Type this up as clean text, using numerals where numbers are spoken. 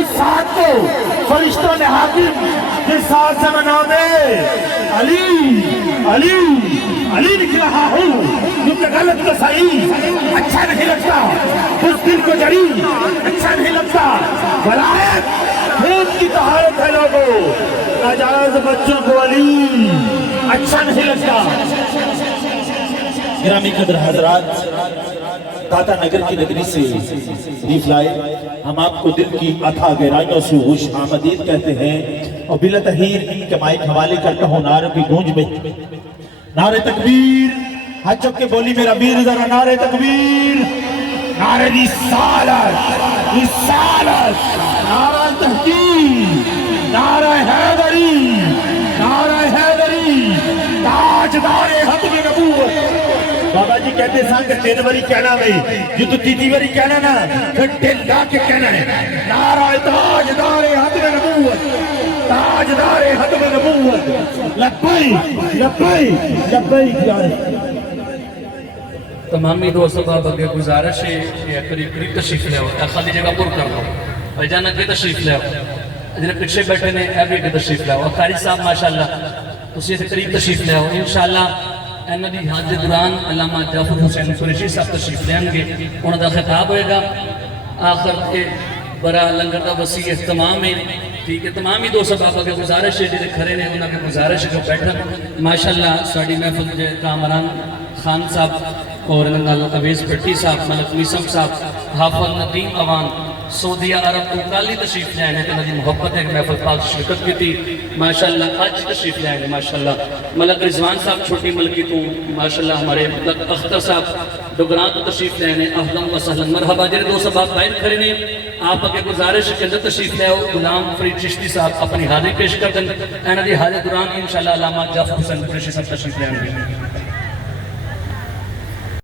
اس ساتھ کو فرشتوں نے حاکم جس ساتھ سے بنا دے علی علی علی لکھ رہا ہوں کیونکہ غلط تو صحیح اچھا نہیں لگتا، اس دل کو جری اچھا نہیں لگتا، ولایت خون کی طہارت ہے لوگوں، ناجائز بچوں کو علی اچھا نہیں لگتا۔ گرامی قدر حضرات، داتا نگر کی نگری سے تشریف لائے، ہم آپ کو دل کی اتھا گہرائیوں سے خوش آمدید کہتے ہیں اور بلا تحیر ان کے مائک حوالے کرتا ہوں نعروں کی گونج میں۔ نعرہ تکبیر، ہاتھ چک کے بولی میرا بیر ذرا نعرہ تکبیر، نعرہ رسالت رسالت، نعرہ تحقیق، نعرہ حیدری، نعرہ حیدری، تاجدار ختم نبوت۔ بابا جی کہتے ساں کہ 3 باری کہنا بھئی جو تو 3 باری کہنا نا پھر 3 لا کے کہنا ہے، نعرہ تاجدار ختم نبوت، تاجدار ختم نبوت، لبیک لبیک لبیک یا تمامی دوست صاحب اگے گزارش ہے کہ قریب قریب تشریف لے آؤ، خالی جگہ پر کر لو، بھائی جان اگے تشریف لے آؤ، جنہیں پیچھے بیٹھے نے اے بھی اگے تشریف لے آؤ، قاری صاحب ماشاءاللہ تسی اسے قریب تشریف لے آؤ، انشاءاللہ اینہ دی حاج دوران علامہ جعفر حسین قریشی صاحب تشریف لے آنگے، انہوں دا خطاب ہوئے گا، آخر کے برا لنگر دا وسیع اہتمام ہے، ٹھیک ہے تمامی دوست صاحب اگے گزارش ہے جنہیں کھرے نے انہوں کے گزارش ہے جو بیٹھا ماشاءاللہ ساڑی محفل جے کامران خان صاحب اور انہوں عویز بھٹی صاحب، ملک میسم صاحب، حافظ ندیم عوان، سعودیہ عرب تو کالی تشریف لے آئے ہیں، محبت ہے کہ محفل پاک شرکت کی تھی، ماشاءاللہ آج تشریف لے آئے ہیں، ماشاءاللہ ملک رضوان صاحب چھوٹی ملکی تو ماشاءاللہ ہمارے ملک اختر صاحب ڈگران تو تشریف لے آئے ہیں، اہلا و سہلا مرحبا جنہیں دو صاحب باہر کھڑے نے، آپ اگے گزارش کے اندر تشریف لے آؤ، غلام فرید چشتی صاحب اپنی حاضری پیش کر دیں، اینہ دی حاضر دوران انشاءاللہ علامہ جعفر حسین قریشی صاحب تشریف لے آئیں گے۔